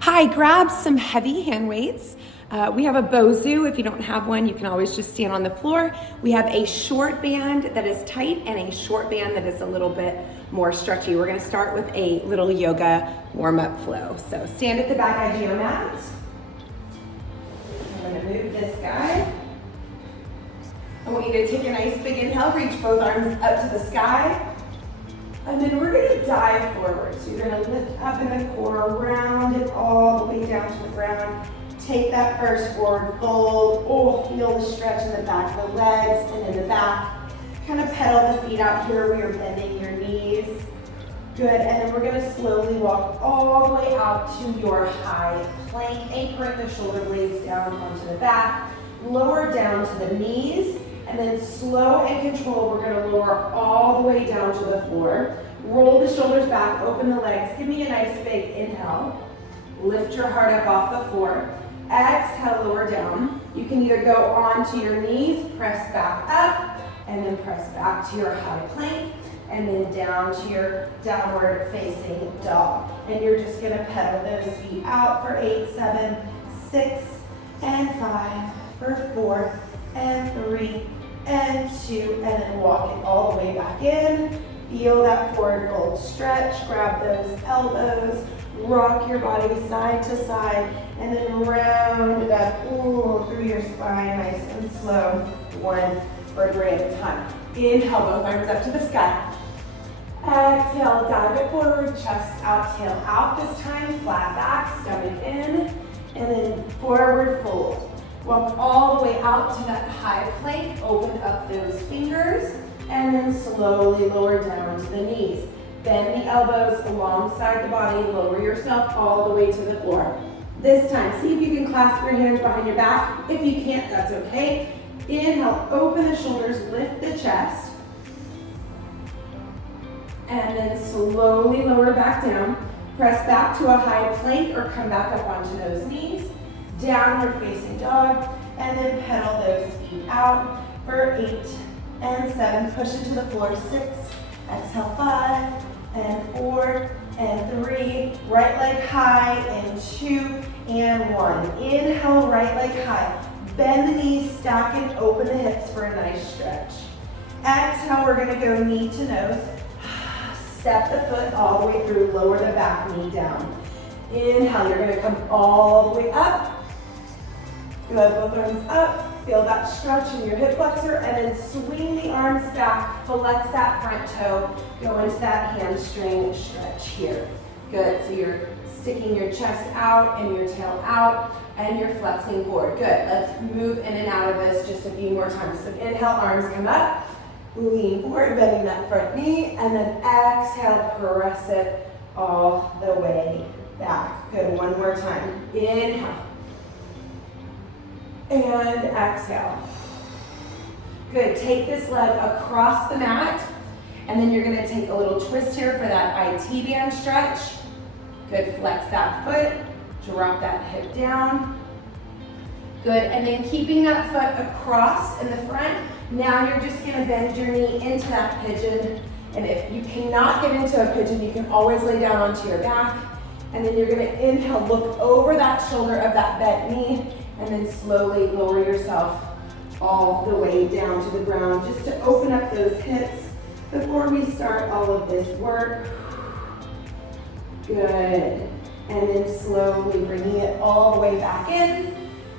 Hi, grab some heavy hand weights. We have a Bosu. If you don't have one, you can always just stand on the floor. We have a short band that is tight and a short band that is a little bit more stretchy. We're gonna start with a little yoga warm-up flow. So stand at the back edge of your mat. I'm gonna move this guy. I want you to take a nice big inhale, reach both arms up to the sky. And then we're gonna dive forward. So you're gonna lift up in the core, round it all the way down to the ground. Take that first forward fold. Oh, feel the stretch in the back of the legs and in the back. Kind of pedal the feet out here where you're bending your knees. Good, and then we're gonna slowly walk all the way out to your high plank, anchoring the shoulder blades down onto the back. Lower down to the knees. And then slow and controlled, we're gonna lower all the way down to the floor. Roll the shoulders back, open the legs. Give me a nice big inhale. Lift your heart up off the floor. Exhale, lower down. You can either go onto your knees, press back up, and then press back to your high plank, and then down to your downward facing dog. And you're just gonna pedal those feet out for 8, 7, 6, and 5, for 4, and 3, and 2, and then walk it all the way back in. Feel that forward fold stretch. Grab those elbows, rock your body side to side, and then round it up through your spine, nice and slow, 1 vertebrae at a time. Inhale, both arms up to the sky. Exhale, dive it forward, chest out, tail out this time, flat back, stomach in, and then forward fold. Walk all the way out to that high plank, open up those fingers, and then slowly lower down to the knees. Bend the elbows alongside the body, lower yourself all the way to the floor. This time, see if you can clasp your hands behind your back. If you can't, that's okay. Inhale, open the shoulders, lift the chest, and then slowly lower back down. Press back to a high plank or come back up onto those knees. Downward facing dog, and then pedal those feet out for 8 and 7. Push into the floor, 6. Exhale, 5 and 4 and 3. Right leg high in 2 and 1. Inhale, right leg high. Bend the knees, stack and open the hips for a nice stretch. Exhale, we're gonna go knee to nose. Step the foot all the way through, lower the back knee down. Inhale, you're gonna come all the way up. Good, both arms up, feel that stretch in your hip flexor, and then swing the arms back, flex that front toe, go into that hamstring stretch here. Good, so you're sticking your chest out and your tail out, and you're flexing forward. Good, let's move in and out of this just a few more times. So inhale, arms come up, lean forward, bending that front knee, and then exhale, press it all the way back. Good, one more time. Inhale. And exhale. Good, take this leg across the mat, and then you're gonna take a little twist here for that IT band stretch. Good, flex that foot, drop that hip down. Good, and then keeping that foot across in the front, now you're just gonna bend your knee into that pigeon, and if you cannot get into a pigeon, you can always lay down onto your back, and then you're gonna inhale, look over that shoulder of that bent knee, and then slowly lower yourself all the way down to the ground, just to open up those hips before we start all of this work. Good. And then slowly bringing it all the way back in.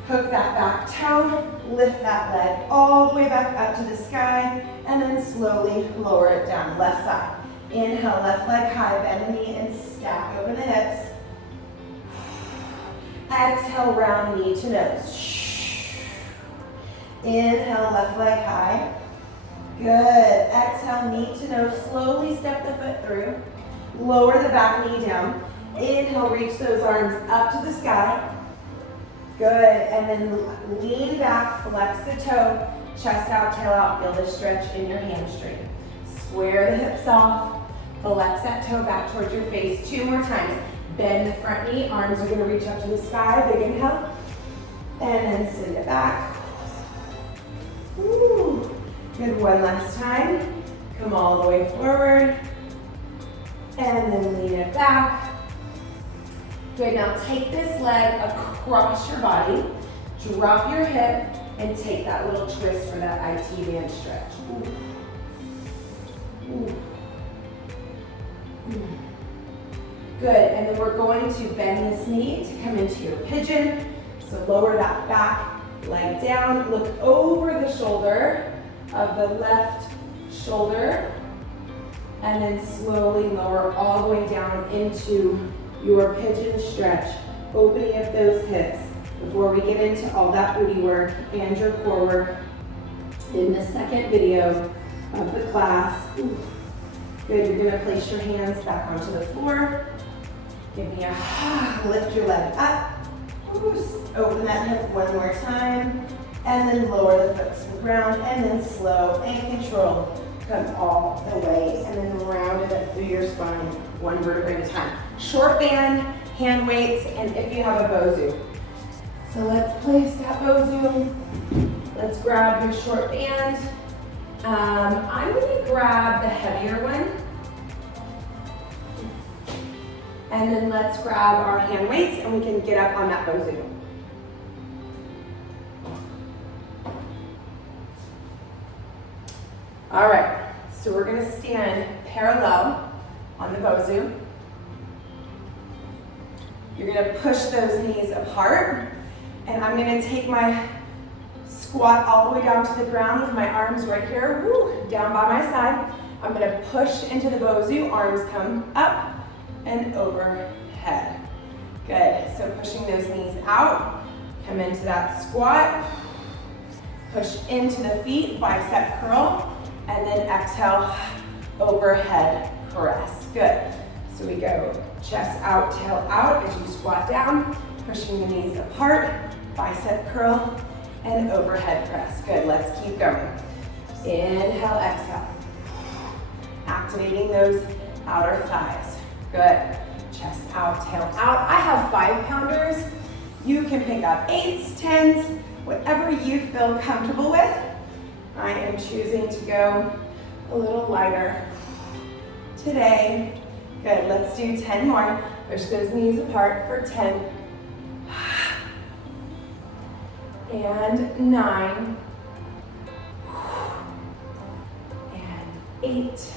Hook that back toe, lift that leg all the way back up to the sky, and then slowly lower it down, left side. Inhale, left leg high, bend the knee, and stack over the hips. Exhale, round knee to nose. Inhale, left leg high. Good. Exhale, knee to nose. Slowly step the foot through. Lower the back knee down. Inhale, reach those arms up to the sky. Good. And then lean back, flex the toe, chest out, tail out. Feel the stretch in your hamstring. Square the hips off. Flex that toe back towards your face. 2 more times. Bend the front knee, arms are gonna reach up to the sky, big inhale, and then send it back. Woo. Good, one last time. Come all the way forward, and then lean it back. Good, now take this leg across your body, drop your hip, and take that little twist for that IT band stretch. Ooh. Ooh. Ooh. Good, and then we're going to bend this knee to come into your pigeon. So lower that back leg down, look over the shoulder of the left shoulder, and then slowly lower all the way down into your pigeon stretch, opening up those hips before we get into all that booty work and your core work in the second video of the class. Ooh. Good, you're gonna place your hands back onto the floor. Give me a lift your leg up. Ooh. Open that hip one more time. And then lower the foot to the ground. And then slow and control. Come all the way. And then round it up through your spine. One vertebrae at a time. Short band, hand weights, and if you have a Bosu. So let's place that Bosu. Let's grab your short band. I'm going to grab the heavier one. And then let's grab our hand weights and we can get up on that Bosu. All right, so we're gonna stand parallel on the Bosu. You're gonna push those knees apart, and I'm gonna take my squat all the way down to the ground with my arms right here, down by my side. I'm gonna push into the Bosu, arms come up and overhead. Good, so pushing those knees out, come into that squat, push into the feet, bicep curl, and then exhale, overhead press. Good, so we go chest out, tail out as you squat down, pushing the knees apart, bicep curl, and overhead press. Good, let's keep going. Inhale, exhale. Activating those outer thighs. Good. Chest out, tail out. I have 5-pounders. You can pick up 8s, 10s, whatever you feel comfortable with. I am choosing to go a little lighter today. Good, let's do 10 more. Push those knees apart for 10. And 9. And 8.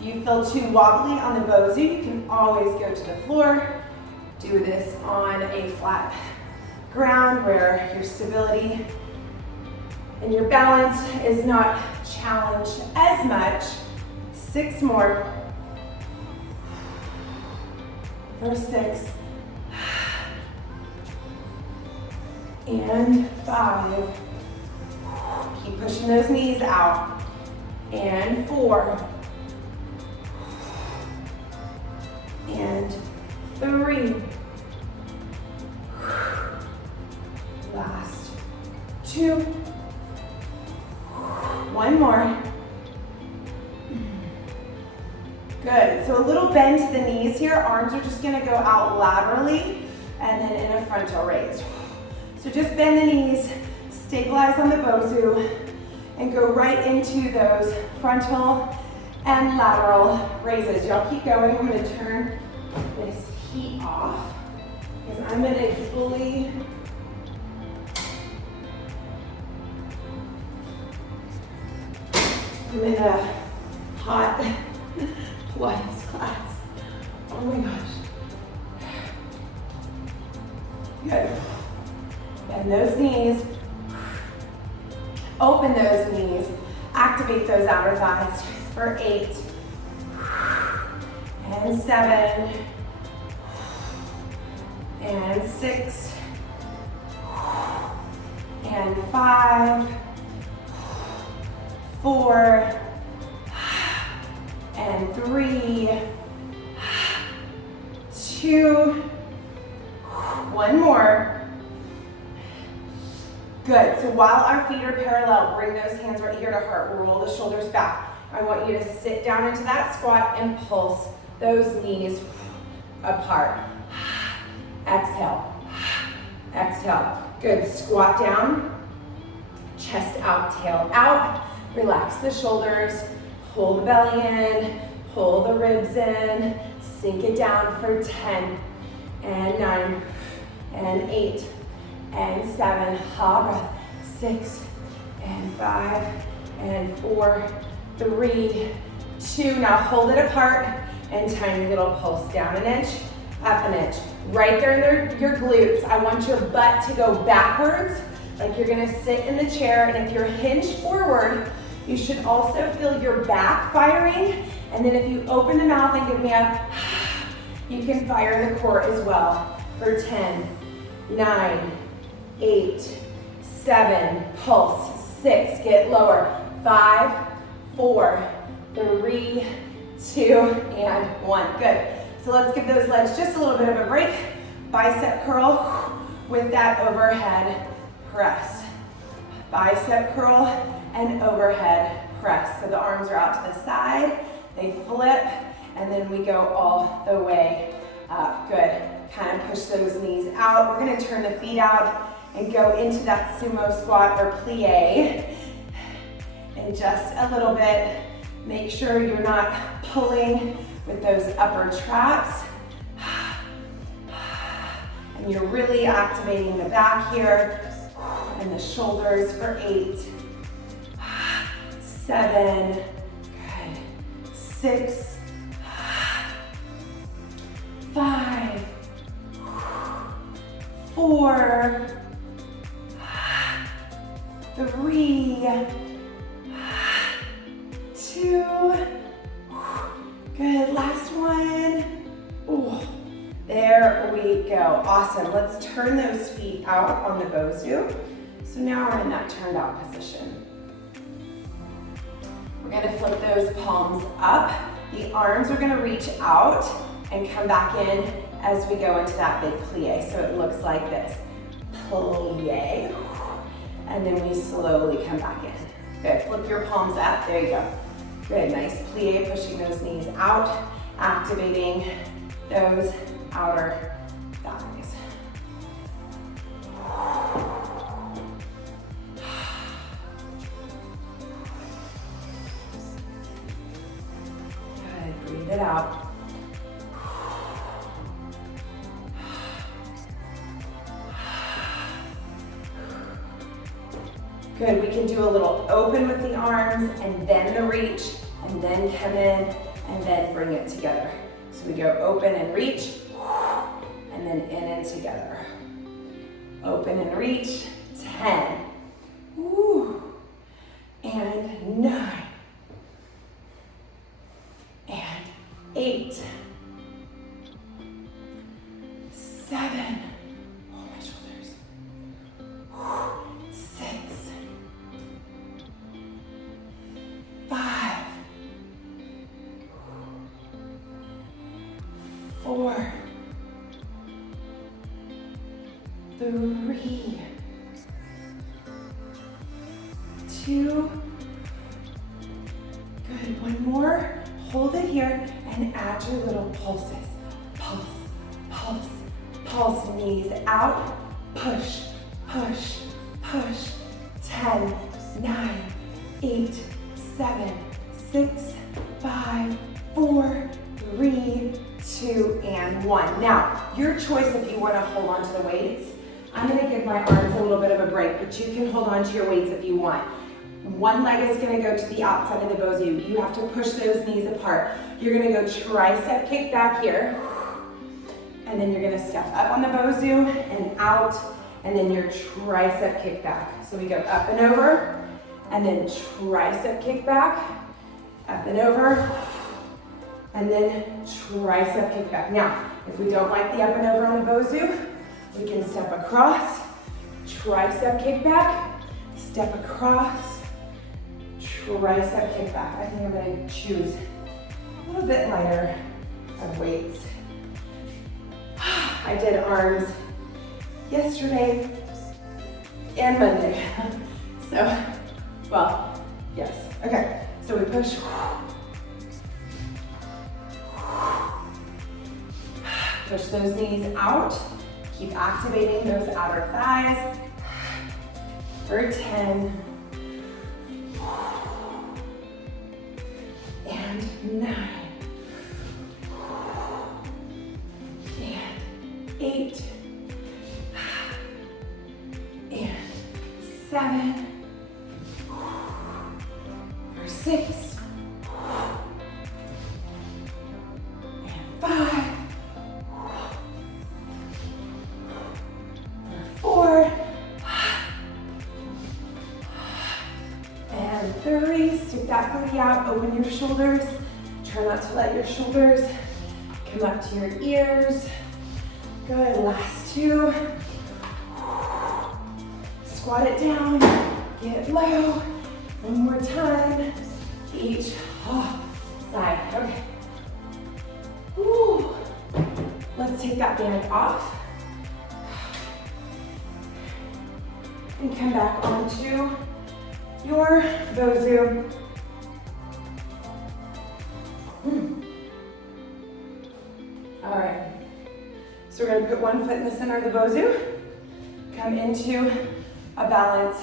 If you feel too wobbly on the Bosu, you can always go to the floor. Do this on a flat ground where your stability and your balance is not challenged as much. 6 more. For 6. And 5. Keep pushing those knees out. And 4. And 3. Last 2. 1 more. Good, so a little bend to the knees here. Arms are just gonna go out laterally and then in a frontal raise. So just bend the knees, stabilize on the Bosu, and go right into those frontal and lateral raises. Y'all keep going. I'm gonna turn this heat off because I'm in a fully hot Pilates class. Oh my gosh. Good. Bend those knees. Open those knees. Activate those outer thighs for 8. And 7. And 6. And 5. 4. And 3. 2. 1 more. Good, so while our feet are parallel, bring those hands right here to heart. Roll the shoulders back. I want you to sit down into that squat and pulse those knees apart. Exhale, exhale. Good, squat down, chest out, tail out. Relax the shoulders, pull the belly in, pull the ribs in, sink it down for 10. and 9, and 8, and 7, ha breath, 6, and 5, and 4, 3, 2. Now hold it apart and tiny little pulse. Down an inch, up an inch. Right there in your glutes, I want your butt to go backwards, like you're gonna sit in the chair, and if you're hinged forward, you should also feel your back firing, and then if you open the mouth and give me a, you can fire the core as well. For 10, 9, 8, 7, pulse, 6, get lower, 5, 4, 3, 2, and 1. Good. So let's give those legs just a little bit of a break. Bicep curl with that overhead press. Bicep curl and overhead press. So the arms are out to the side, they flip, and then we go all the way up. Good. Kind of push those knees out. We're gonna turn the feet out and go into that sumo squat or plie. And just a little bit, make sure you're not pulling with those upper traps. And you're really activating the back here and the shoulders for 8, 7, good, 6, 5, 4, 3, 2, good, last one. Ooh, there we go, awesome. Let's turn those feet out on the Bosu. So now we're in that turned out position. We're gonna flip those palms up. The arms are gonna reach out and come back in as we go into that big plie. So it looks like this, plie, and then we slowly come back in. Good, flip your palms up, there you go. Good, nice plie, pushing those knees out, activating those outer thighs. Good, breathe it out. Good, we can do a little open with the arms and then the reach and then come in and then bring it together. So we go open and reach and then in and together. Open and reach, 10, woo, and 9, and 8, 7, oh my shoulders, 6, 5, 4, 3, 2, good, one more, hold it here and add your little pulses, pulse, pulse, pulse, knees out, push, push, push, 10, 9, 8, 7, 6, 5, 4, 3, 2, and 1. Now, your choice if you want to hold on to the weights. I'm going to give my arms a little bit of a break, but you can hold on to your weights if you want. One leg is going to go to the outside of the Bosu. You have to push those knees apart. You're going to go tricep kick back here, and then you're going to step up on the Bosu and out, and then your tricep kick back. So we go up and over, and then tricep kick back, up and over, and then tricep kick back. Now, if we don't like the up and over on the Bosu, we can step across, tricep kick back, step across, tricep kick back. I think I'm gonna choose a little bit lighter of weights. I did arms yesterday and Monday. So, well, yes. Okay, so we push. Push those knees out. Keep activating those outer thighs for 10 and 9 and 8, and 7, for 6, and 5, 4, and 3. Stick that booty out, open your shoulders. Try not to let your shoulders come up to your ears. Good, last 2. Squat it down, get low. One more time, each side, okay. Woo. Let's take that band off. And come back onto your Bosu. All right, so we're gonna put one foot in the center of the Bosu, come into a balance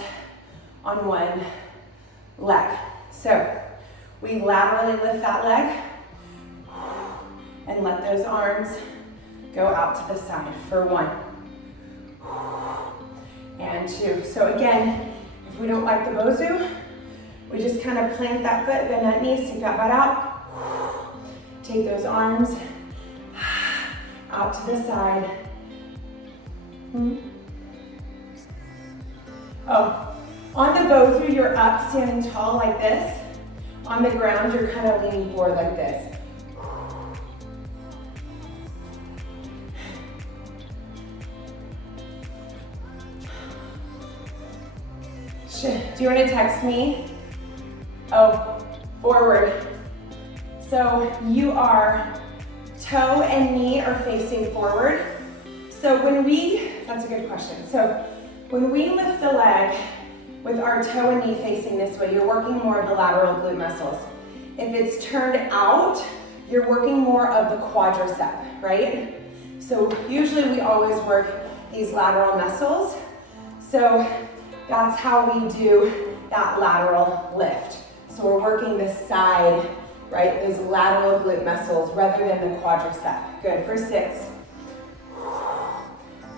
on one leg. So we laterally lift that leg and let those arms go out to the side for 1 and 2. So again, if we don't like the Bosu, we just kind of plant that foot, bend that knee, stick that butt out. Take those arms out to the side. Oh, on the Bosu, you're up, standing tall like this. On the ground, you're kind of leaning forward like this. Do you want to text me? Oh, forward. So you are, toe and knee are facing forward. So that's a good question. So when we lift the leg with our toe and knee facing this way, you're working more of the lateral glute muscles. If it's turned out, you're working more of the quadricep, right? So usually we always work these lateral muscles. So that's how we do that lateral lift. So we're working the side, right? Those lateral glute muscles rather than the quadricep. Good, for 6,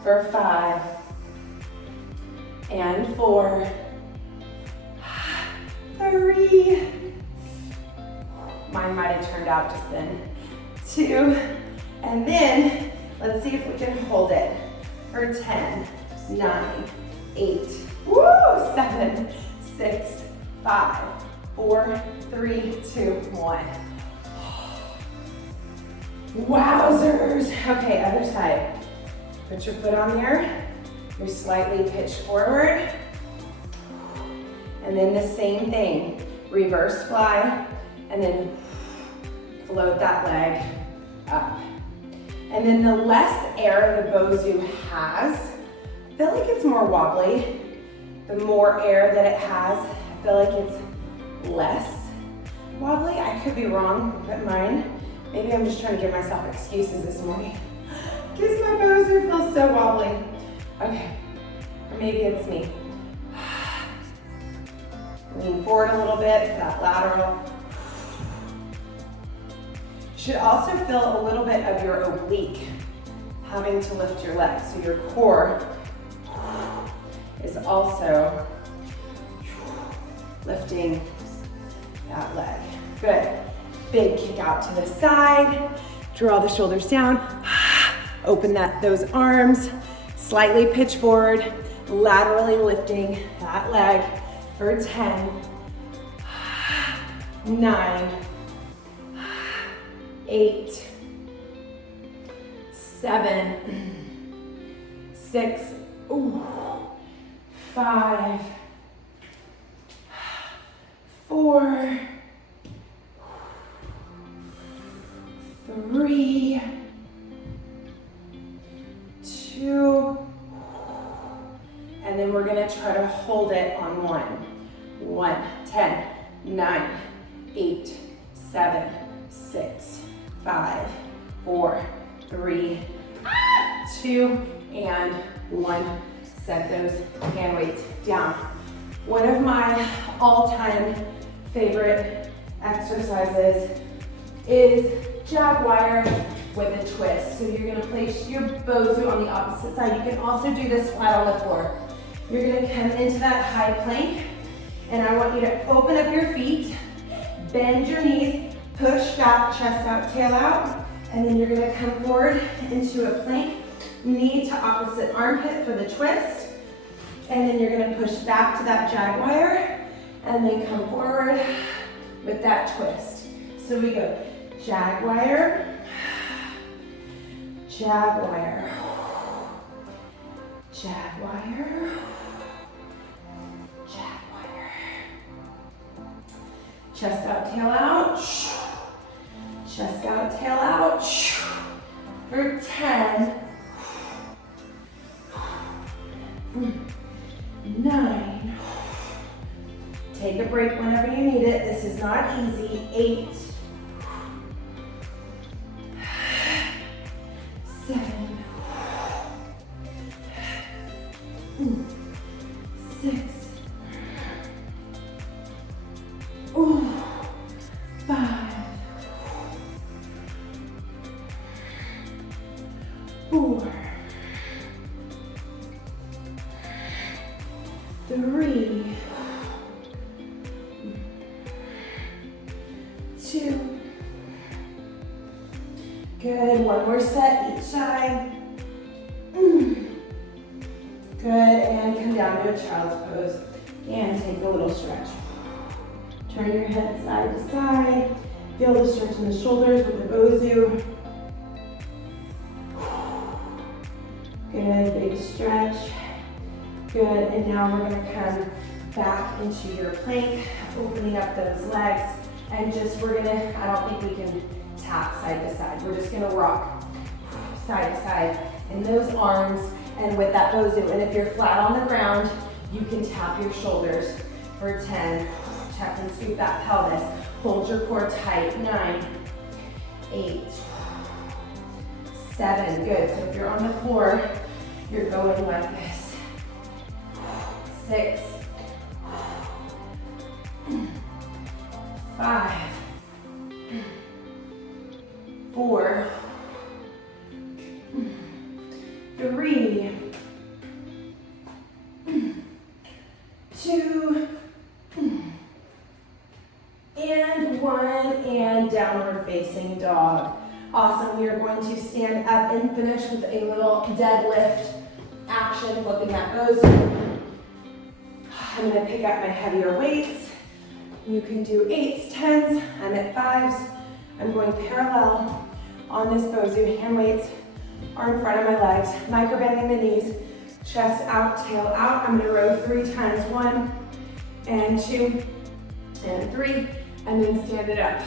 for 5, and 4, 3, mine might have turned out just then, 2, and then let's see if we can hold it for 10, 9, 8, 7, 6, 5, 4, 3, 2, 1. Wowzers. Okay, other side. Put your foot on there. You're slightly pitched forward. And then the same thing. Reverse fly, and then float that leg up. And then the less air the Bosu has, I feel like it's more wobbly. The more air that it has, I feel like it's less wobbly. I could be wrong, but mine, maybe I'm just trying to give myself excuses this morning. Because my Bosu feels so wobbly. Okay, or maybe it's me. Lean forward a little bit for that lateral. Should also feel a little bit of your oblique having to lift your legs. So your core is also lifting that leg. Good. Big kick out to the side. Draw the shoulders down. Open those arms. Slightly pitch forward. Laterally lifting that leg for 10, 9, 8, 7, 6, 5, 4, 3, 2, and then we're gonna try to hold it on 1, 10, 9, 8, 7, 6, 5, 4, 3, 2, and 1. Set those hand weights down. One of my all-time favorite exercises is jab wire with a twist. So you're gonna place your Bosu on the opposite side. You can also do this flat on the floor. You're gonna come into that high plank, and I want you to open up your feet, bend your knees, push back, chest out, tail out, and then you're gonna come forward into a plank, knee to opposite armpit for the twist, and then you're gonna push back to that jaguar, and then come forward with that twist. So we go jaguar, jaguar, jaguar, jaguar. Chest out, tail out. Chest out, tail out. For 10, 9. Take a break whenever you need it. This is not easy. 8, 7, 6, 5, 4, 3, 2. Good. One more set each side. Good. And come down to a child's pose. And take a little stretch. Turn your head side to side. Feel the stretch in the shoulders with the Bosu. Good. Big stretch. Good. And now we're going to come back into your plank, opening up those legs. And we're gonna, I don't think we can tap side to side. We're just gonna rock side to side in those arms and with that Bosu. And if you're flat on the ground, you can tap your shoulders for 10. Check and scoop that pelvis. Hold your core tight. 9, 8, 7. Good. So if you're on the floor, you're going like this. 6, 5, 4, 3, 2, and 1, and downward facing dog. Awesome. We are going to stand up and finish with a little deadlift action, flipping that Bosu. I'm going to pick up my heavier weights. You can do 8s, 10s. I'm at 5s. I'm going parallel on this Bosu. Hand weights are in front of my legs. Micro bending the knees. Chest out, tail out. I'm going to row 3 times. 1 and 2 and 3. And then stand it up.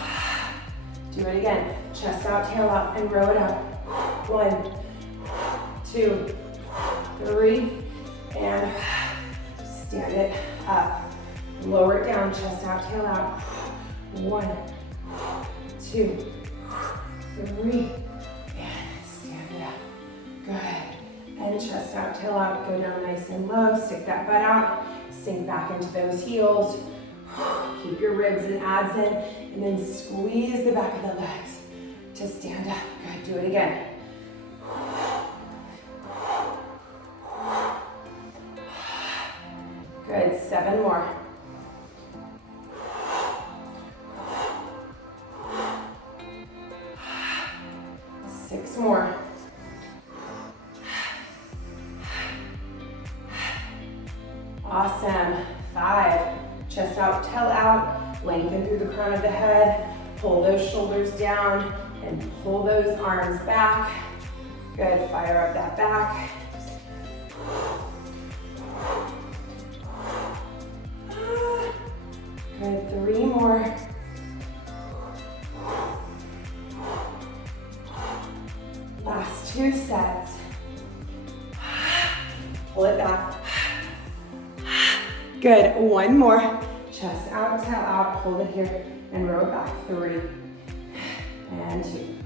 Do it again. Chest out, tail out, and row it up. 1, 2, 3, and stand it up. Lower it down, chest out, tail out. 1, 2, 3, and stand it up. Good. And chest out, tail out, go down nice and low. Stick that butt out, sink back into those heels. Keep your ribs and abs in, and then squeeze the back of the legs to stand up. Good, do it again. Good, 7 more. 6 more. Awesome. 5. Chest out, tail out. Lengthen through the crown of the head. Pull those shoulders down and pull those arms back. Good. Fire up that back. Good. 3 more. Last 2 sets. Pull it back. Good. 1 more. Chest out, tail out. Hold it here and row it back. 3 and 2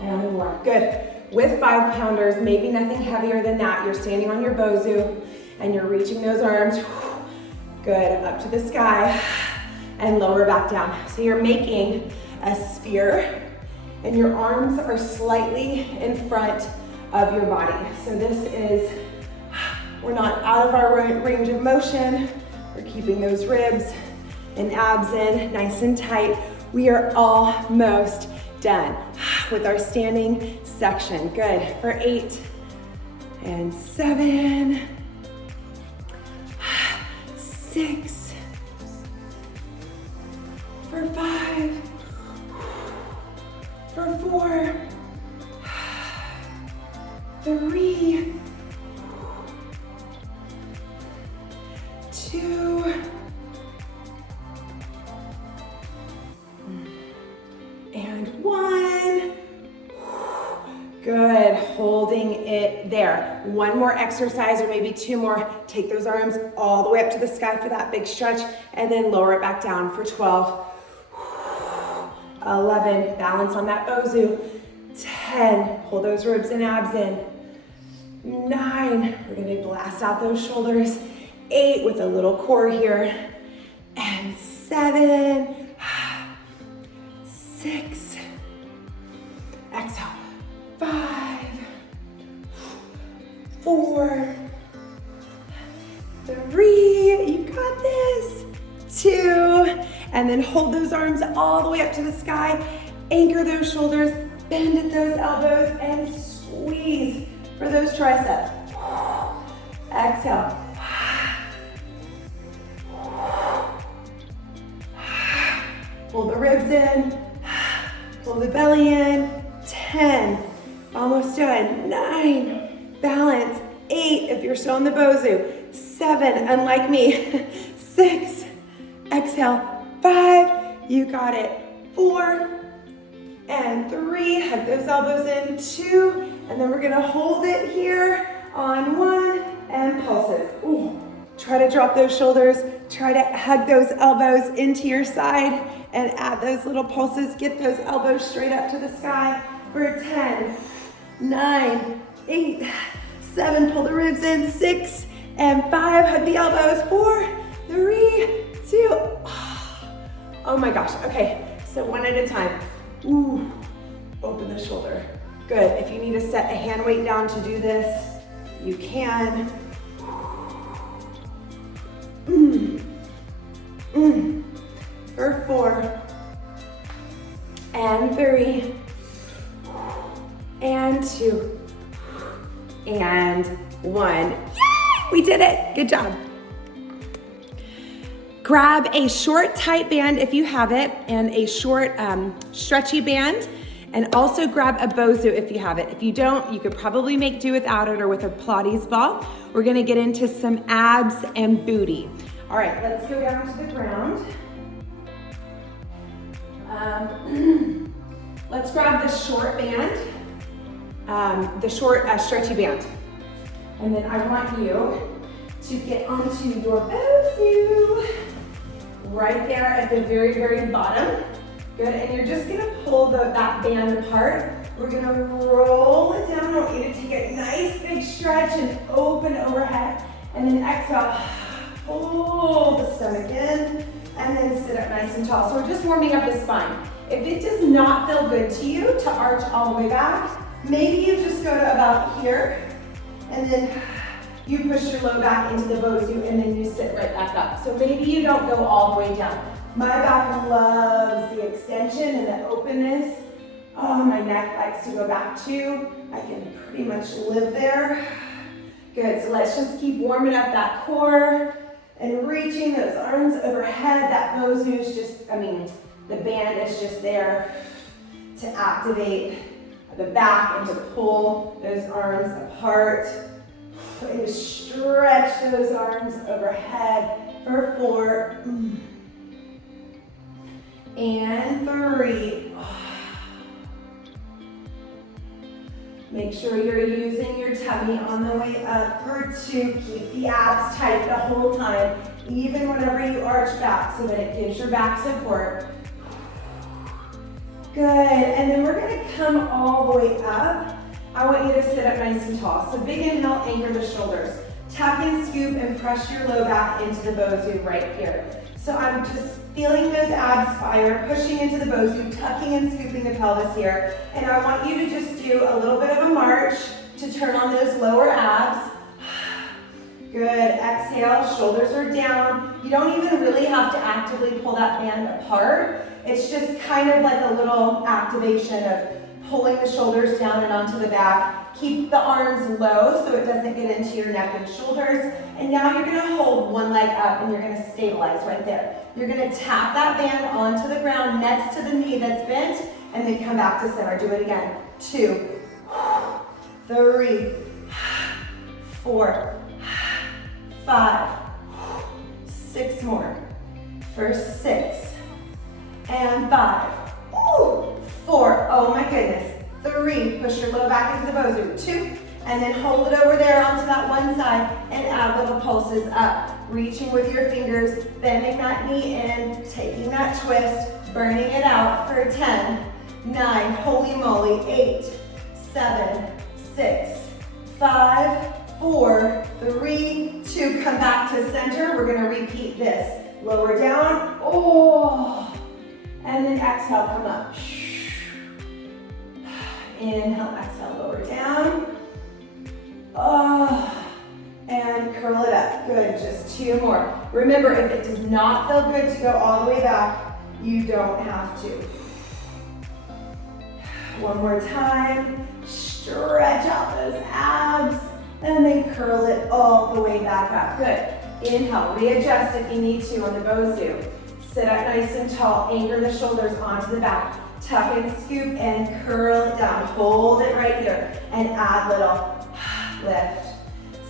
and 1. Good. With 5-pounders, maybe nothing heavier than that. You're standing on your Bosu and you're reaching those arms. Good. Up to the sky and lower back down. So you're making a sphere and your arms are slightly in front of your body. So this is, we're not out of our range of motion. We're keeping those ribs and abs in nice and tight. We are almost done with our standing section. Good, for 8 and 7, 6, for 5, for 4, 3, 2, and 1. Good, holding it there. One more exercise or maybe 2 more. Take those arms all the way up to the sky for that big stretch and then lower it back down for 12, 11, balance on that Bosu, 10, pull those ribs and abs in, 9, we're gonna blast out those shoulders, 8 with a little core here, and 7, 6, exhale, 5, 4, 3, you got this, 2, and then hold those arms all the way up to the sky, anchor those shoulders, bend at those elbows, and squeeze for those triceps. Exhale. Pull the ribs in, pull the belly in, 10, almost done, 9, balance, 8 if you're still in the Bosu, 7, unlike me, 6, exhale, 5, you got it, 4, and 3, hug those elbows in, 2, and then we're gonna hold it here on 1, and pulses. Ooh. Try to drop those shoulders, try to hug those elbows into your side, and add those little pulses, get those elbows straight up to the sky for 10, 9, 8, 7, pull the ribs in, 6, and 5, hug the elbows, 4, 3, 2, oh my gosh, okay, so one at a time. Ooh, open the shoulder. Good, if you need to set a hand weight down to do this, you can. For 4, and 3, and 2, and 1. Yay! We did it, good job. Grab a short tight band if you have it, and a short stretchy band, and also grab a Bosu if you have it. If you don't, you could probably make do without it or with a Pilates ball. We're gonna get into some abs and booty. All right, let's go down to the ground. Let's grab the short band, the short stretchy band. And then I want you to get onto your Bosu, right there at the very, very bottom. Good, and you're just gonna pull that band apart. We're gonna roll it down. I want you to take a nice big stretch and open overhead. And then exhale, pull the stomach in, and then sit up nice and tall. So we're just warming up the spine. If it does not feel good to you to arch all the way back, maybe you just go to about here, and then you push your low back into the Bosu, and then you sit right back up. So maybe you don't go all the way down. My back loves the extension and the openness. Oh, my neck likes to go back too. I can pretty much live there. Good, so let's just keep warming up that core and reaching those arms overhead. That Bosu is just, the band is just there to activate the back and to pull those arms apart. And to stretch those arms overhead for 4, and 3. Make sure you're using your tummy on the way up for 2. Keep the abs tight the whole time, even whenever you arch back, so that it gives your back support. Good, and then we're gonna come all the way up. I want you to sit up nice and tall. So big inhale, anchor the shoulders. Tuck and scoop and press your low back into the Bosu right here. So I'm just feeling those abs fire, pushing into the Bosu, tucking and scooping the pelvis here. And I want you to just do a little bit of a march to turn on those lower abs. Good, exhale, shoulders are down. You don't even really have to actively pull that band apart. It's just kind of like a little activation of pulling the shoulders down and onto the back. Keep the arms low so it doesn't get into your neck and shoulders. And now you're gonna hold one leg up and you're gonna stabilize right there. You're gonna tap that band onto the ground next to the knee that's bent and then come back to center. Do it again. 2, 3, 4, 5, 6 more. For 6 and 5. Ooh, 4. Oh my goodness. 3. Push your low back into the Bosu. 2. And then hold it over there onto that one side and add little pulses up. Reaching with your fingers, bending that knee in, taking that twist, burning it out for 10, 9, holy moly, 8, 7, 6, 5, 4, 3, 2, come back to center. We're gonna repeat this. Lower down, oh, and then exhale, come up. Inhale, exhale, lower down. Oh, and curl it up. Good, just 2 more. Remember, if it does not feel good to go all the way back, you don't have to. One more time. Stretch out those abs, and then curl it all the way back up. Good. Inhale, readjust if you need to on the Bosu. Sit up nice and tall, anchor the shoulders onto the back. Tuck and scoop and curl it down. Hold it right here and add little lift.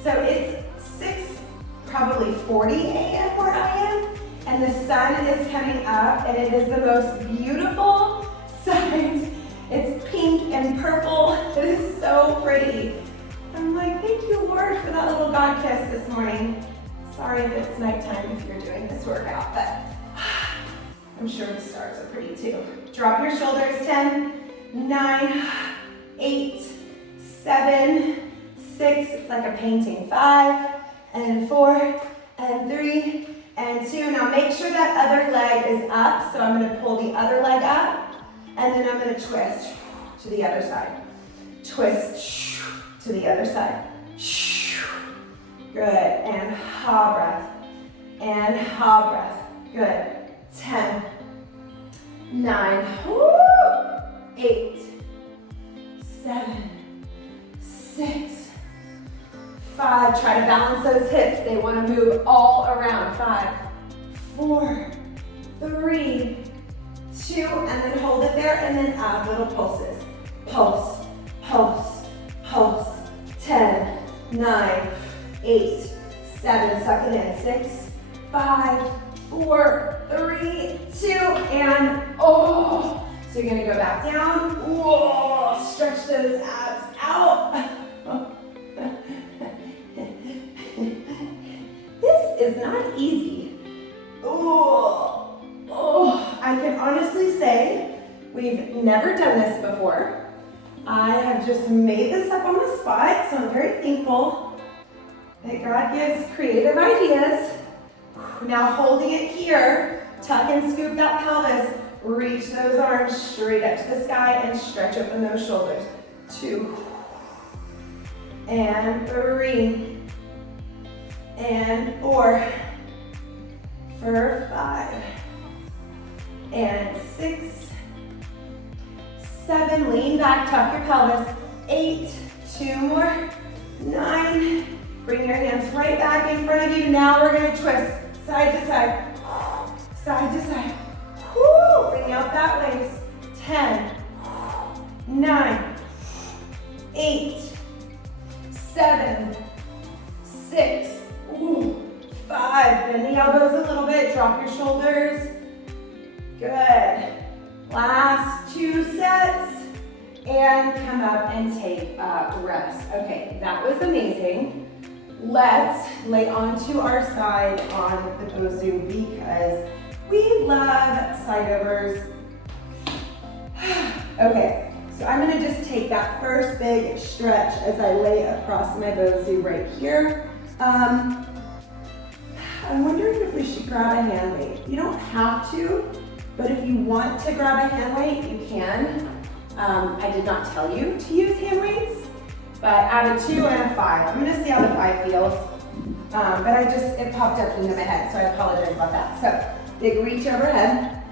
So it's 6:40 a.m. where I am, and the sun is coming up, and it is the most beautiful sight. It's pink and purple. It is so pretty. I'm like, thank you, Lord, for that little God kiss this morning. Sorry if it's nighttime if you're doing this workout, but I'm sure the stars are pretty too. Drop your shoulders, 10, 9, 8, 7, 6, it's like a painting, 5, and 4, and 3, and 2. Now make sure that other leg is up, so I'm gonna pull the other leg up, and then I'm gonna twist to the other side. Twist to the other side. Good, and ha breath, and ha breath. Good, 10, 9, 8, 7, 6, 5, try to balance those hips. They want to move all around. 5, 4, 3, 2, and then hold it there, and then add little pulses. Pulse, pulse, pulse. 10, 9, 8, 7, suck it in. 6, 5, 4, 3, 2, and oh. So you're gonna go back down. Whoa, stretch those abs out. This is not easy. Oh, I can honestly say we've never done this before. I have just made this up on the spot, so I'm very thankful that God gives creative ideas. Now holding it here, tuck and scoop that pelvis, reach those arms straight up to the sky and stretch open those shoulders. 2, and 3, and 4, for 5, and 6, 7, lean back, tuck your pelvis, 8, 2 more, 9, bring your hands right back in front of you. Now we're gonna twist side to side, side to side. Woo, bring out that waist. 10, 9, 8, 7, 6, 5. Bend the elbows a little bit, drop your shoulders. Good. Last 2 sets. And come up and take a rest. Okay, that was amazing. Let's lay onto our side on the Bosu because we love side overs. Okay, so I'm gonna just take that first big stretch as I lay across my Bosu right here. I'm wondering if we should grab a hand weight. You don't have to, but if you want to grab a hand weight, you can. I did not tell you to use hand weights, but I have a 2 and a 5. I'm gonna see how the 5 feels. But it popped up into my head, so I apologize about that. So, big reach overhead.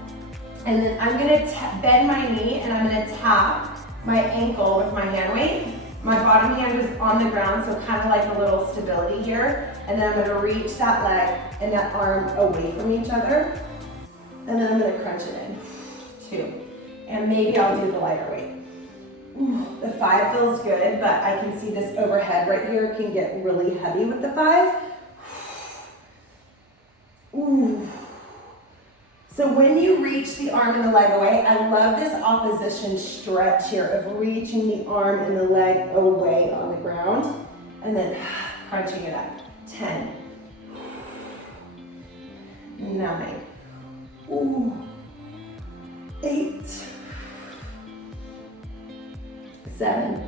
And then I'm gonna bend my knee and I'm gonna tap my ankle with my hand weight. My bottom hand is on the ground, so kind of like a little stability here. And then I'm gonna reach that leg and that arm away from each other. And then I'm gonna crunch it in. 2. And maybe I'll do the lighter weight. Ooh, the 5 feels good, but I can see this overhead right here can get really heavy with the 5. Ooh. So when you reach the arm and the leg away, I love this opposition stretch here of reaching the arm and the leg away on the ground and then crunching it up. 10, 9, ooh, 8, 7,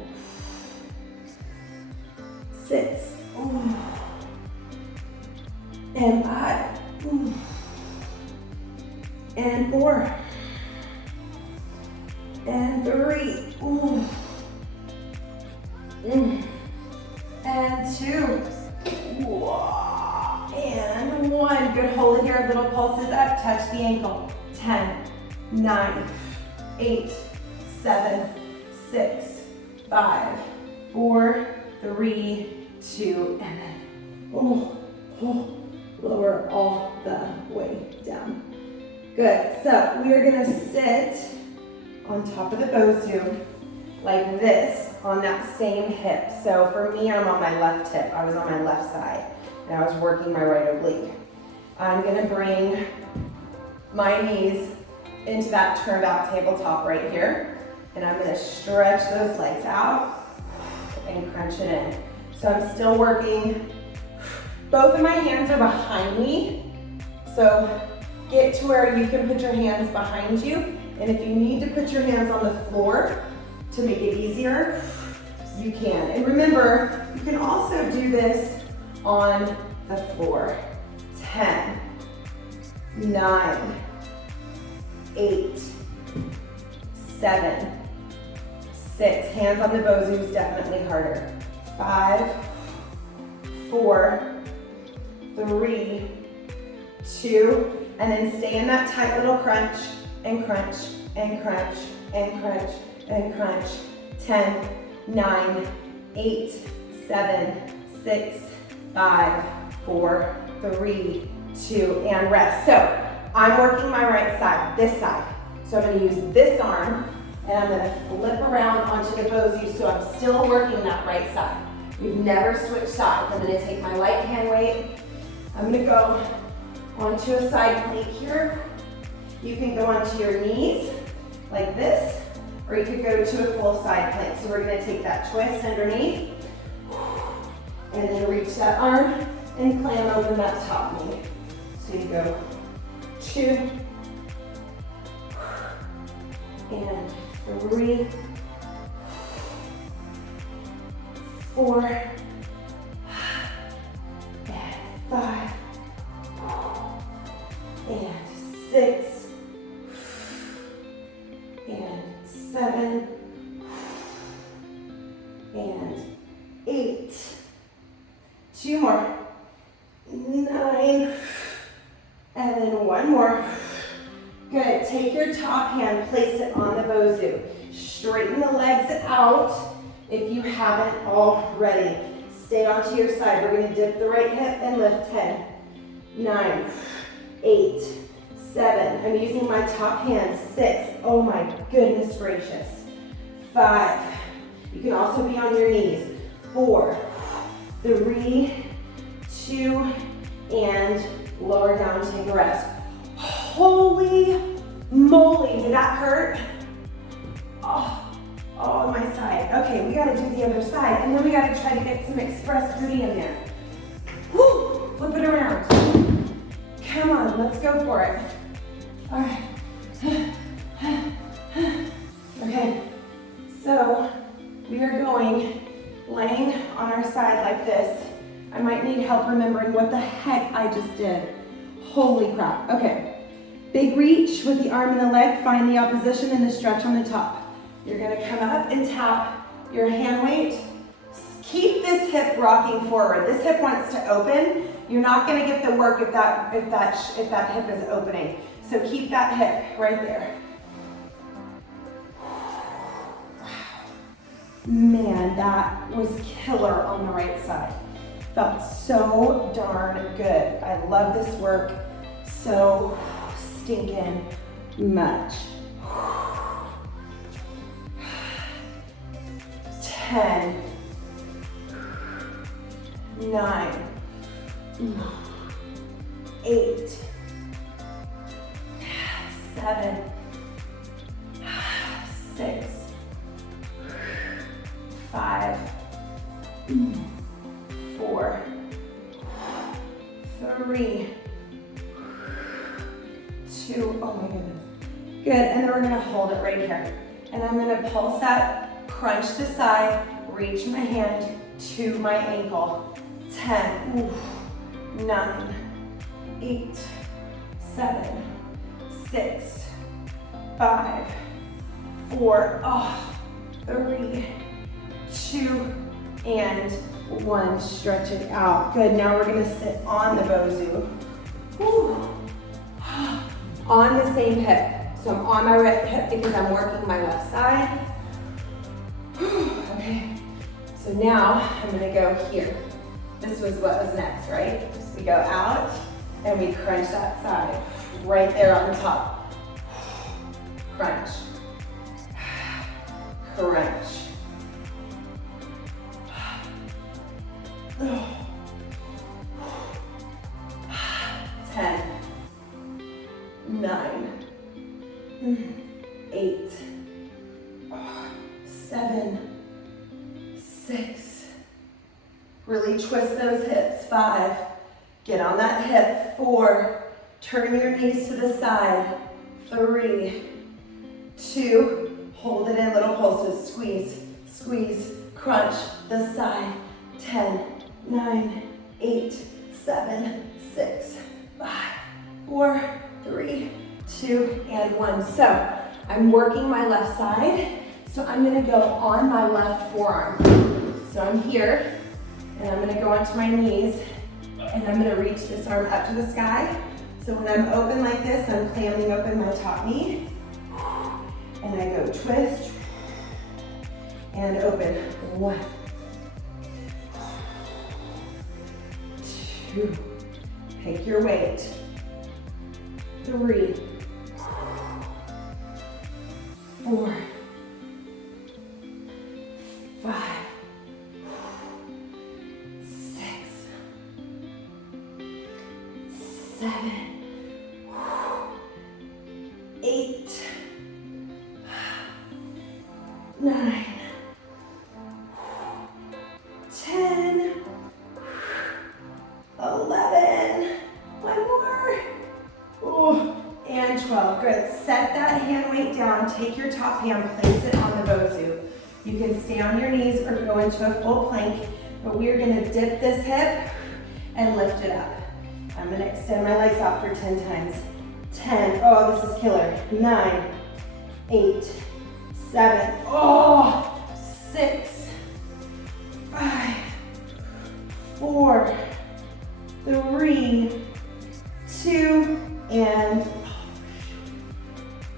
6, ooh, and 5, ooh, and 4, and 3, ooh, and 2, and 1. Good, hold it here, little pulses up, touch the ankle. 10, 9, 8, 7, 6, 5, 4, 3, 2, and then lower all the way down. Good, so we are gonna sit on top of the Bosu like this on that same hip. So for me, I'm on my left hip. I was on my left side and I was working my right oblique. I'm gonna bring my knees into that turned out tabletop right here. And I'm gonna stretch those legs out and crunch it in. So I'm still working. Both of my hands are behind me. So get to where you can put your hands behind you. And if you need to put your hands on the floor to make it easier, you can. And remember, you can also do this on the floor. 10, 9, 8, 7, 6. Hands on the Bosu is definitely harder. 5, 4, 3, 2, and then stay in that tight little crunch and crunch and crunch and crunch and crunch. 10, 9, 8, 7, 6, 5, 4, 3, 2, and rest. So I'm working my right side, this side. So I'm gonna use this arm and I'm gonna flip around onto the Bosu so I'm still working that right side. We've never switched sides. I'm gonna take my light hand weight. I'm gonna go onto a side plank here. You can go onto your knees like this, or you could go to a full side plank. So we're gonna take that twist underneath and then reach that arm and clam over that top knee. So you go 2 and 3, 4, and 5, and 6, and 7, and 8. 2 more. 9, and then 1 more. Good, take your top hand, place it on the Bosu. Straighten the legs out if you haven't already. Stay onto your side. We're gonna dip the right hip and lift. 10, 9, 8, 7. I'm using my top hand. 6, oh my goodness gracious. 5, you can also be on your knees. 4, 3, 2, and lower down, take a rest. Holy moly, did that hurt? Oh, my side. Okay, we gotta do the other side, and then we gotta try to get some express booty in there. Woo, flip it around. Come on, let's go for it. All right. Okay, so we are going, laying on our side like this. I might need help remembering what the heck I just did. Holy crap. Okay. Big reach with the arm and the leg. Find the opposition and the stretch on the top. You're gonna come up and tap your hand weight. Keep this hip rocking forward. This hip wants to open. You're not gonna get the work if that hip is opening. So keep that hip right there. Man, that was killer on the right side. Felt so darn good. I love this work so stinking much. 10, 9, 8, 7, 6, 5, 4, 3, 2, oh my goodness. Good, and then we're gonna hold it right here. And I'm gonna pulse up, crunch the side, reach my hand to my ankle. 10, 9, 8, 7, 6, 5, 4, 3, 2, and 1. Stretch it out. Good, now we're gonna sit on the Bosu. Whew. On the same hip. So I'm on my right hip because I'm working my left side. Okay, so now I'm gonna go here. This was what was next, right? We go out and we crunch that side. Right there on top. Crunch. Crunch. 10, 9, 8, 7, 6. Really twist those hips. 5. Get on that hip. 4. Turn your knees to the side. 3, 2. Hold it in little pulses. Squeeze, squeeze, crunch the side. 10, 9, 8, 7, 6, 5, 4, 3, 2, and 1. So I'm working my left side. So I'm gonna go on my left forearm. So I'm here, and I'm gonna go onto my knees, and I'm gonna reach this arm up to the sky. So when I'm open like this, I'm clamming open my top knee, and I go twist, and open. 1, 2, pick your weight. 3, 4, 5, 6, 7, 8, 9, 10, 11, one more, and 12. Good. Set that hand weight down. Take your top hand, place it on the Bosu. You can stay on your knees or go into a full plank, but we're gonna dip this hip and lift it up. I'm gonna extend my legs out for 10 times. 10, oh, this is killer. 9, 8, 7, 6, 5, 4, 3, 2, and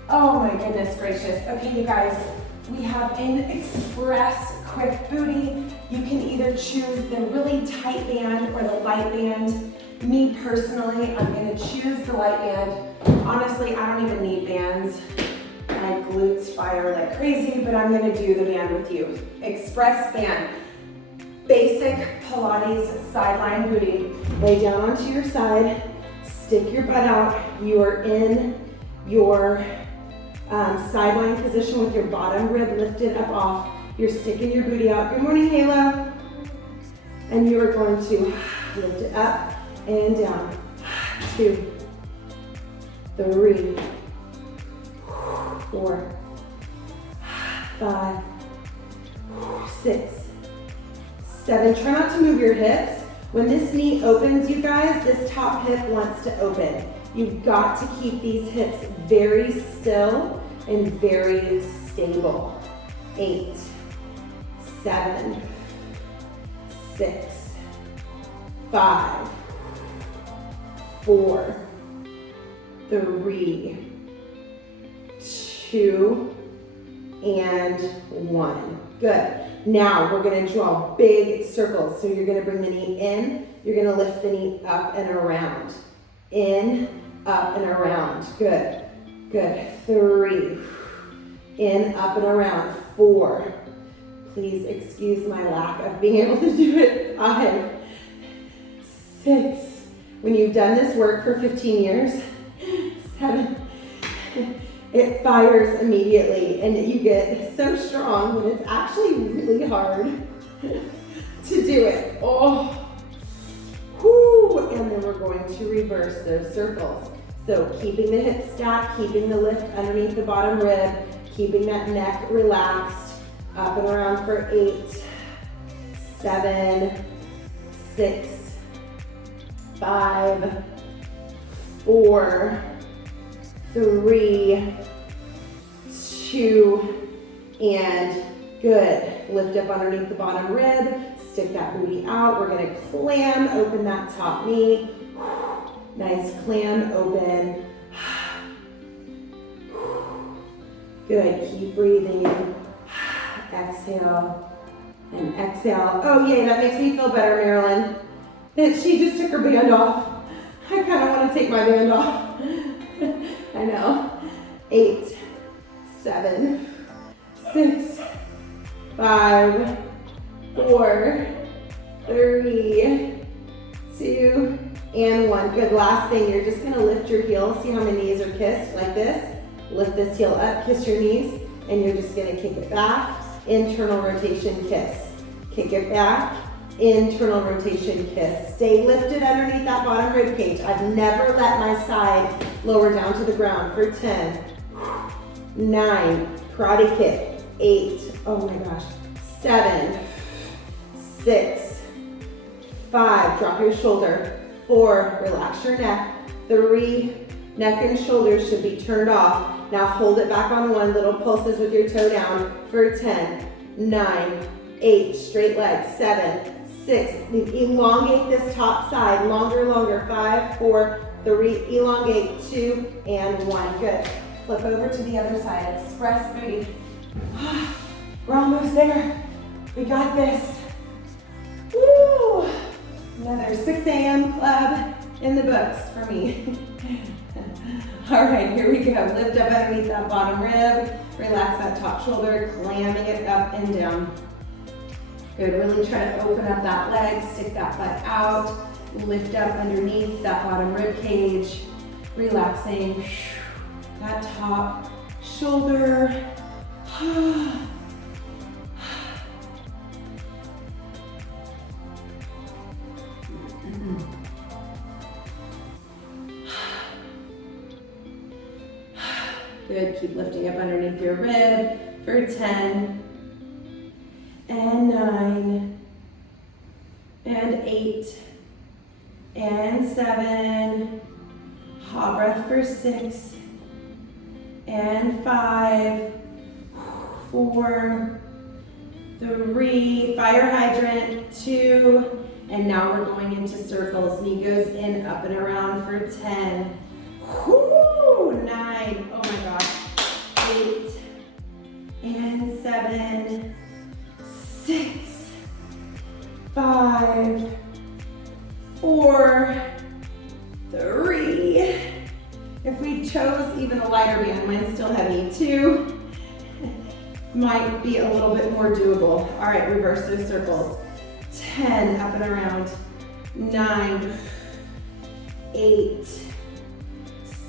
oh my goodness gracious. Okay, you guys, we have an express quick booty. You can either choose the really tight band or the light band. Me personally, I'm gonna choose the light band. Honestly, I don't even need bands. My glutes fire like crazy, but I'm gonna do the band with you. Express band. Basic Pilates sideline booty. Lay down onto your side, stick your butt out. You are in your sideline position with your bottom rib lifted up off. You're sticking your booty out. Good morning, Halo. And you are going to lift it up and down. 2, 3, 4, 5, 6, 7. Try not to move your hips. When this knee opens, you guys, this top hip wants to open. You've got to keep these hips very still and very stable. 8, 7, 6, 5, 4, 3, 2, and 1. Good. Now we're gonna draw big circles. So you're gonna bring the knee in, you're gonna lift the knee up and around. In, up and around. Good. Good. 3. In, up and around. 4. Please excuse my lack of being able to do it. 5, 6. When you've done this work for 15 years, 7. It fires immediately and you get so strong when it's actually really hard to do it. Oh, whoo. And then we're going to reverse those circles. So keeping the hips stacked, keeping the lift underneath the bottom rib, keeping that neck relaxed, up and around for 8, 7, 6, 5, 4, 3, 2, and good. Lift up underneath the bottom rib, stick that booty out. We're gonna clam, open that top knee. Nice clam, open. Good, keep breathing. Exhale and exhale. Oh yay, that makes me feel better, Marilyn. That she just took her band off. I kind of want to take my band off. I know. 8, 7, 6, 5, 4, 3, 2, and 1. Good, last thing, you're just gonna lift your heels. See how my knees are kissed, like this? Lift this heel up, kiss your knees, and you're just gonna kick it back. Internal rotation, kiss. Kick it back, internal rotation, kiss. Stay lifted underneath that bottom rib cage. I've never let my side lower down to the ground for 10, 9, karate kick, 8, oh my gosh, 7, 6, 5, drop your shoulder, 4, relax your neck, 3, neck and shoulders should be turned off. Now hold it back on 1, little pulses with your toe down for 10, 9, 8, straight legs, 7, 6, elongate this top side, longer, 5, 4, 3, elongate, 2, and 1, good. Flip over to the other side, express booty. We're almost there, we got this. Woo! Another 6 a.m. club in the books for me. All right, here we go. Lift up underneath that bottom rib. Relax that top shoulder, clamming it up and down. Good, really try to open up that leg, stick that butt out. Lift up underneath that bottom rib cage. Relaxing that top shoulder. Good, keep lifting up underneath your rib for 10, and 9, and 8, and 7, hot breath for 6, and 5, 4, 3, fire hydrant, 2, and now we're going into circles. Knee goes in, up and around for 10, 9, oh my gosh, 8, and 7, 6, 5, 4, 3. If we chose even a lighter band, mine's still heavy. 2 might be a little bit more doable. All right, reverse those circles. 10, up and around. 9, 8,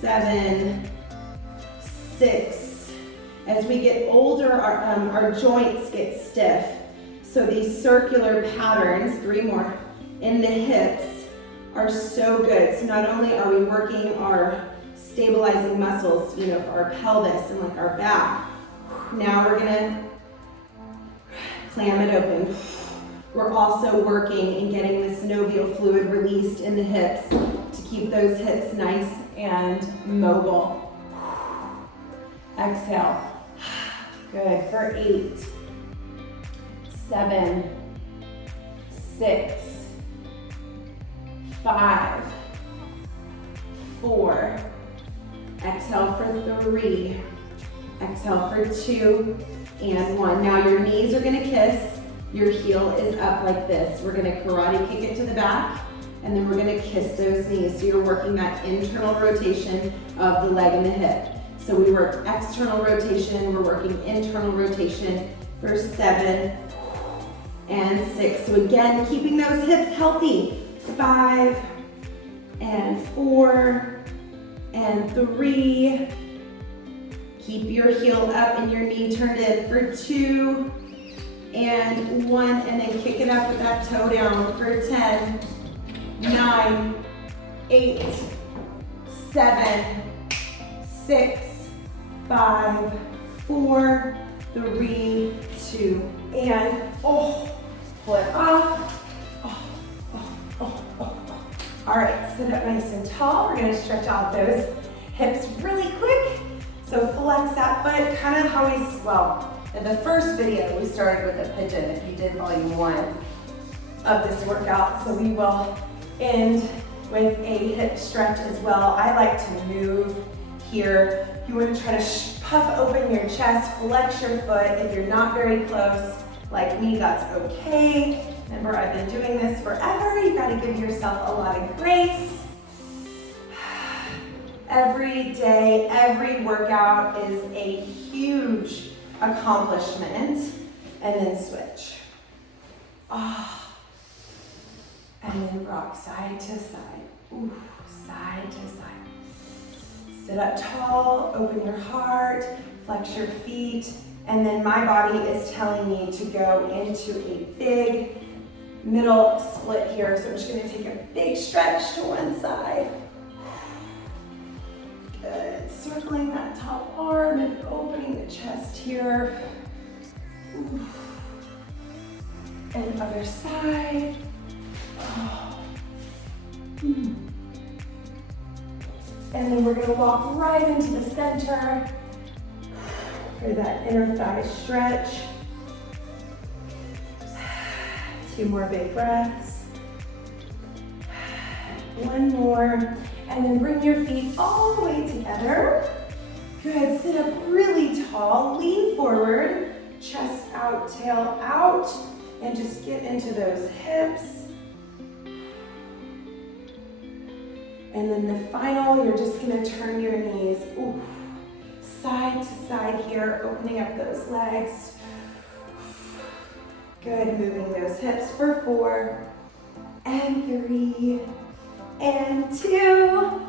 7, 6. As we get older, our joints get stiff. So these circular patterns, 3 more, in the hips are so good. So not only are we working our stabilizing muscles, you know, for our pelvis and like our back, now we're gonna clam it open. we're also working and getting the synovial fluid released in the hips to keep those hips nice and mobile. Exhale. Good, for 8, 7, 6, 5, 4, exhale for 3, exhale for 2, and 1. Now your knees are gonna kiss, your heel is up like this. We're gonna karate kick it to the back, and then we're gonna kiss those knees. So you're working that internal rotation of the leg and the hip. So we work external rotation, we're working internal rotation for 7 and 6. So again, keeping those hips healthy. 5 and 4 and 3. Keep your heel up and your knee turned in for 2 and 1, and then kick it up with that toe down for 10, 9, 8, 7, 6, 5, 4, 3, 2, and pull it off. All right, sit up nice and tall. We're gonna stretch out those hips really quick. So flex that foot, kind of how in the first video we started with a pigeon if you did volume 1 of this workout. So we will end with a hip stretch as well. I like to move here. You want to try to puff open your chest, flex your foot. If you're not very close, like me, that's okay. Remember, I've been doing this forever. You gotta give yourself a lot of grace. Every day, every workout is a huge accomplishment. And then switch. And then rock side to side. Ooh, side to side. Sit up tall, open your heart, flex your feet, and then my body is telling me to go into a big middle split here. So I'm just gonna take a big stretch to one side. Good, circling that top arm and opening the chest here. Ooh. And other side. And then we're gonna walk right into the center for that inner thigh stretch. 2 more big breaths. 1 more. And then bring your feet all the way together. Good, sit up really tall, lean forward, chest out, tail out, and just get into those hips. And then the final, you're just gonna turn your knees side to side here, opening up those legs. Good, moving those hips for 4 and 3 and 2